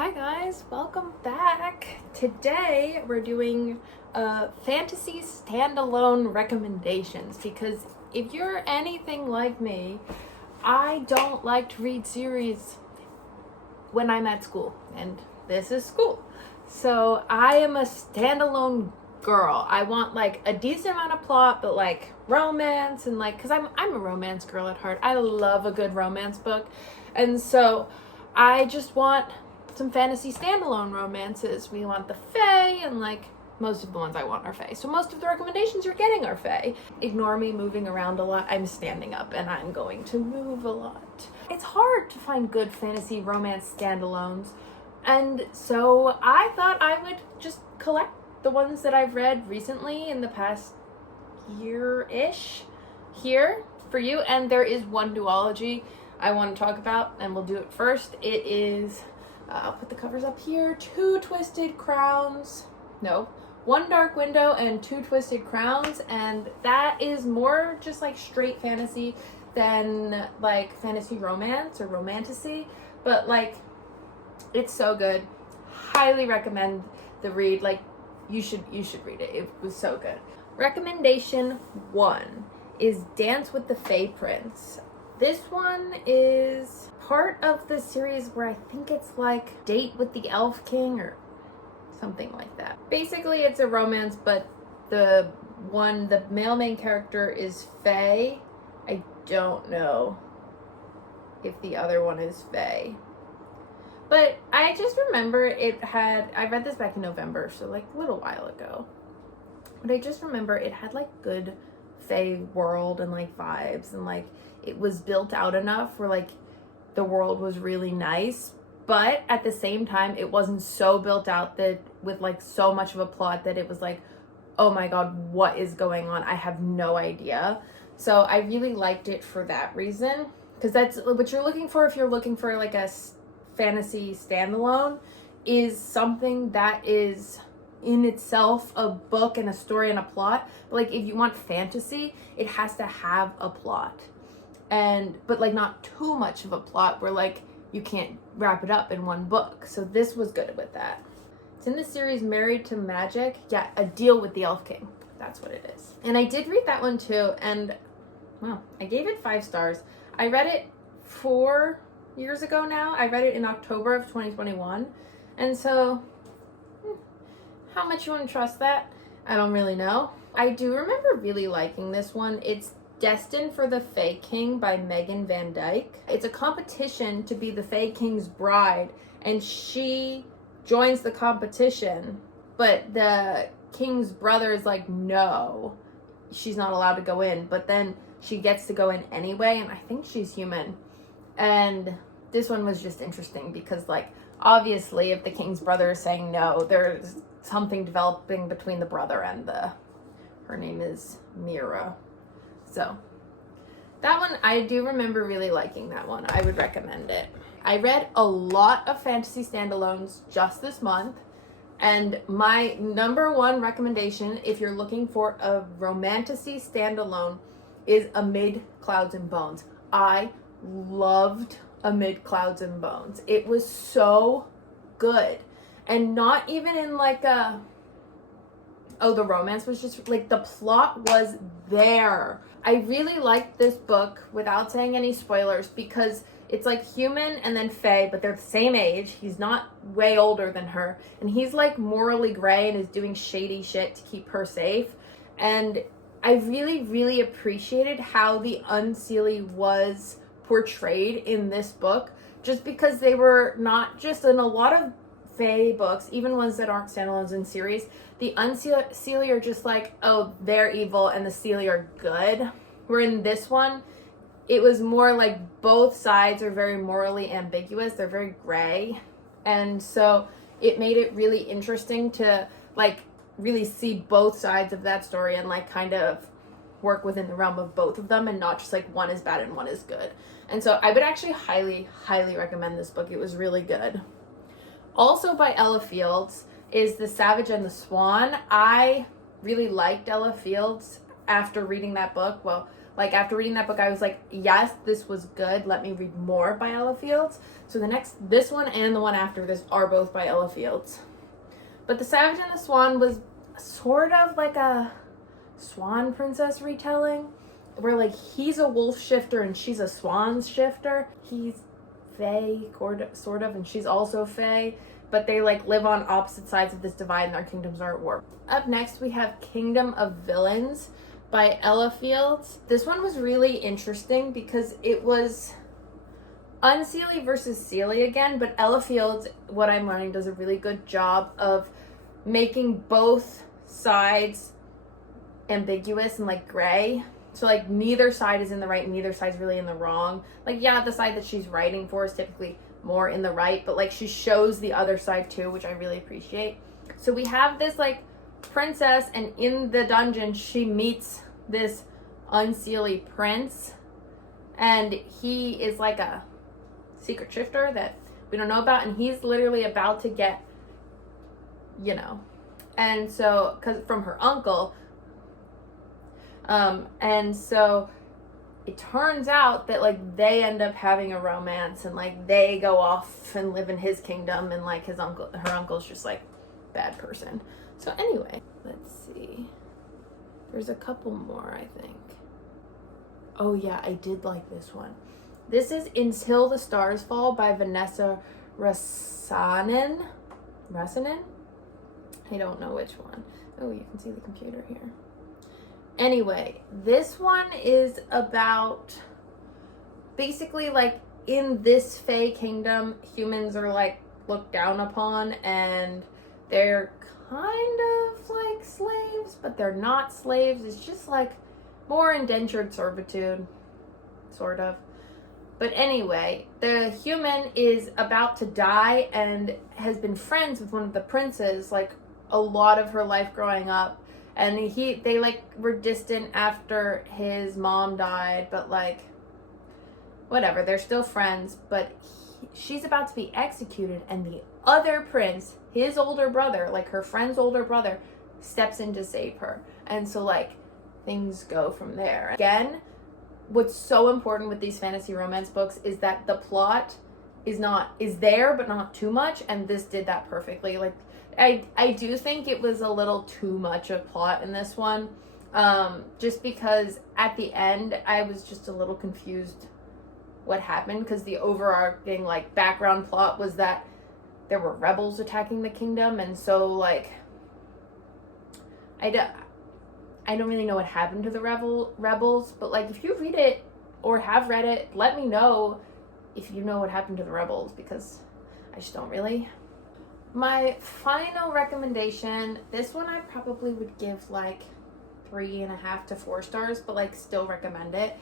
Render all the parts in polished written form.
Hi guys, welcome back. Today we're doing fantasy standalone recommendations because if you're anything like me, I don't like to read series when I'm at school, and this is school. So I am a standalone girl. I want like a decent amount of plot, but like romance and like, cause I'm a romance girl at heart. I love a good romance book. And so I just want some fantasy standalone romances. We want the fae, and like most of the ones I want are fae. So most of the recommendations you're getting are fae. Ignore me moving around a lot. I'm standing up and I'm going to move a lot. It's hard to find good fantasy romance standalones. And so I thought I would just collect the ones that I've read recently in the past year-ish here for you. And there is one duology I want to talk about, and we'll do it first. It is, I'll put the covers up here, One Dark Window and Two Twisted Crowns, and that is more just like straight fantasy than like fantasy romance or romantasy, but like it's so good. Highly recommend the read. Like you should read it. It was so good. Recommendation 1 is Dance with the Fae Prince. This one is part of the series where I think it's like Date with the Elf King or something like that. Basically, it's a romance, but the male main character is fae. I don't know if the other one is fae. But I just remember I read this back in November, so like a little while ago. But I just remember it had like good fae world and like vibes, and like it was built out enough where like the world was really nice, but at the same time it wasn't so built out that with like so much of a plot that it was like, oh my god, what is going on? I have no idea. So I really liked it for that reason, because that's what you're looking for if you're looking for like a fantasy standalone, is something that is in itself a book and a story and a plot. But like if you want fantasy, it has to have a plot, but like not too much of a plot where like you can't wrap it up in one book. So this was good with that. It's in the series Married to Magic. Yeah, A Deal with the Elf King. That's what it is. And I did read that one too, and well, I gave it 5 stars. I read it 4 years ago now. I read it in October of 2021. And so how much you want to trust that? I don't really know. I do remember really liking this one. It's Destined for the Fae King by Megan Van Dyke. It's a competition to be the Fae King's bride, and she joins the competition, but the king's brother is like, no, she's not allowed to go in, but then she gets to go in anyway, and I think she's human. And this one was just interesting because like obviously if the king's brother is saying no, there's something developing between the brother and her name is Mira. So that one, I do remember really liking that one. I would recommend it. I read a lot of fantasy standalones just this month, and my number 1 recommendation if you're looking for a romantasy standalone is Amid Clouds and Bones. I loved Amid Clouds and Bones. It was so good, and not even in like the romance was just like, the plot was there. I really liked this book, without saying any spoilers, because it's like human and then fae, but they're the same age. He's not way older than her, and he's like morally gray and is doing shady shit to keep her safe. And I really, really appreciated how the Unseelie was portrayed in this book, just because they were not just in a lot of fae books, even ones that aren't standalones in series, the Unseelie are just like, oh, they're evil and the Seelie are good. Where in this one, it was more like both sides are very morally ambiguous. They're very gray. And so it made it really interesting to like really see both sides of that story and like kind of work within the realm of both of them, and not just like one is bad and one is good. And so I would actually highly, highly recommend this book. It was really good. Also by Ella Fields is The Savage and the Swan. I really liked Ella Fields after reading that book. Well, Like, after reading that book, I was like, yes, this was good. Let me read more by Ella Fields. So this one and the one after this are both by Ella Fields. But The Savage and the Swan was sort of like a swan princess retelling, where like he's a wolf shifter and she's a swan shifter. He's fae, sort of, and she's also fae, but they like live on opposite sides of this divide and their kingdoms are at war. Up next, we have Kingdom of Villains by Ella Fields. This one was really interesting because it was Unseelie versus Seelie again, but Ella Fields, what I'm learning, does a really good job of making both sides ambiguous and like gray. So like neither side is in the right, neither side's really in the wrong. Like, yeah, the side that she's writing for is typically more in the right, but like she shows the other side too, which I really appreciate. So we have this like princess, and in the dungeon she meets this Unseelie prince, and he is like a secret shifter that we don't know about, and he's literally about to get, you know, and so because from her uncle, and so it turns out that like they end up having a romance, and like they go off and live in his kingdom, and like her uncle's just like bad person. So anyway, let's see. There's a couple more, I think. Oh yeah, I did like this one. This is Until the Stars Fall by Vanessa Rasanen. I don't know which one. Oh, you can see the computer here. Anyway, this one is about basically like in this fae kingdom, humans are like looked down upon, and they're kind of like slaves, but they're not slaves. It's just like more indentured servitude, sort of. But anyway, the human is about to die and has been friends with one of the princes like a lot of her life growing up. And they like were distant after his mom died, but like whatever, they're still friends. But she's about to be executed, and the other prince, his older brother, like her friend's older brother, steps in to save her. And so like things go from there. Again, what's so important with these fantasy romance books is that the plot is there but not too much, and this did that perfectly. Like I do think it was a little too much of plot in this one, just because at the end I was just a little confused what happened, because the overarching like background plot was that there were rebels attacking the kingdom, and so like I don't really know what happened to the rebels, but like if you read it or have read it, let me know if you know what happened to the rebels, because I just don't really. My final recommendation, this one I probably would give like 3.5 to 4 stars, but like still recommend it,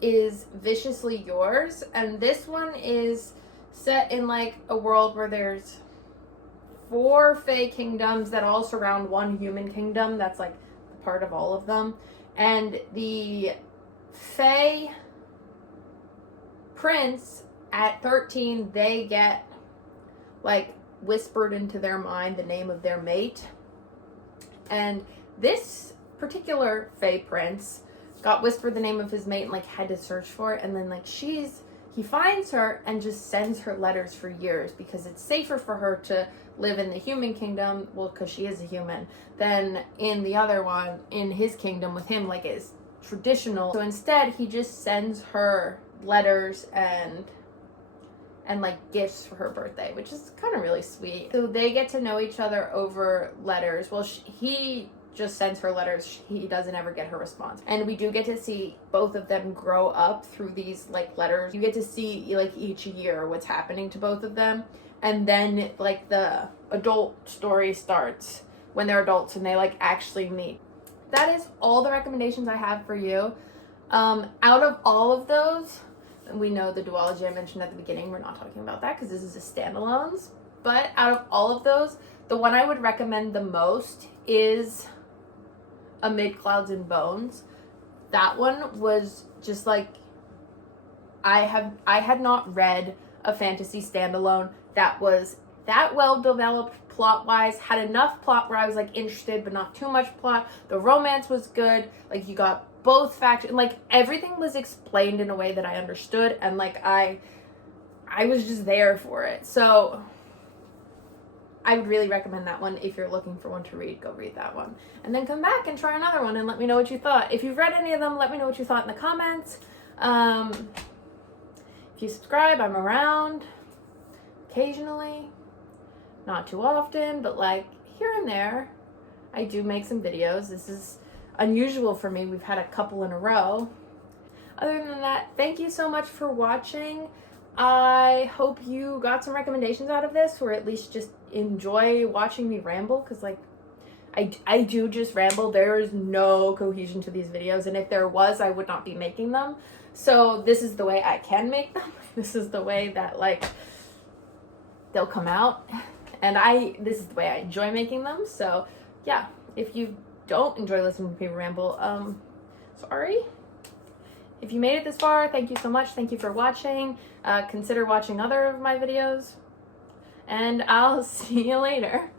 is Viciously Yours. And this one is set in like a world where there's 4 fae kingdoms that all surround one human kingdom that's like part of all of them. And the fae prince at 13, they get like whispered into their mind the name of their mate, and this particular fae prince got whispered the name of his mate and like had to search for it, and then like he finds her and just sends her letters for years, because it's safer for her to live in the human kingdom, well, because she is a human, than in the other one, in his kingdom with him, like it's traditional. So instead he just sends her letters and like gifts for her birthday, which is kind of really sweet. So they get to know each other over letters. Well, he just sends her letters. He doesn't ever get her response. And we do get to see both of them grow up through these like letters. You get to see like each year what's happening to both of them. And then like the adult story starts when they're adults and they like actually meet. That is all the recommendations I have for you. Out of all of those, we know the duology I mentioned at the beginning, we're not talking about that because this is a standalones. But out of all of those, the one I would recommend the most is Amid Clouds and Bones. That one was just like, I had not read a fantasy standalone that was that well developed plot-wise, had enough plot where I was like interested but not too much plot. The romance was good, like you got both factions, like everything was explained in a way that I understood, and like I was just there for it. So I would really recommend that one. If you're looking for one to read, go read that one. And then come back and try another one and let me know what you thought. If you've read any of them, let me know what you thought in the comments. If you subscribe, I'm around occasionally. Not too often, but like here and there. I do make some videos. This is unusual for me. We've had a couple in a row. Other than that, thank you so much for watching. I hope you got some recommendations out of this, or at least just enjoy watching me ramble, because like I do just ramble. There is no cohesion to these videos, and if there was, I would not be making them. So this is the way I can make them. This is the way that like they'll come out, and this is the way I enjoy making them. So yeah, if you don't enjoy listening to people ramble, sorry. If you made it this far, thank you so much. Thank you for watching. Consider watching other of my videos, and I'll see you later.